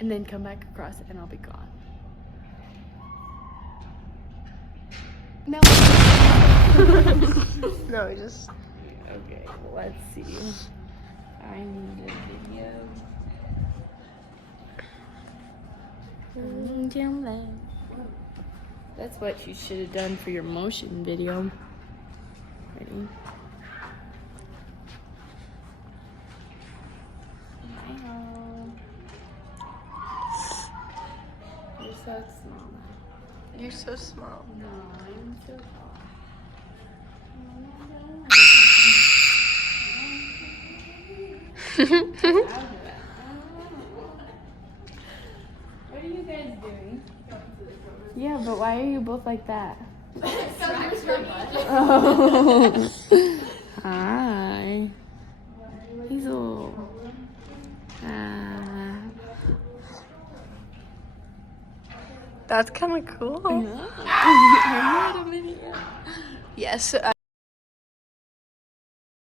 and then come back across and I'll be gone. No. No, just... Okay, let's see. I need a video. That's what you should have done for your motion video. Ready? Smile. You're so small. You're so small. No, I'm so tall. What are you guys doing? Yeah, but why are you both like that? Oh. Hi. Hazel. That's kind of cool. Are you at a video? Yes.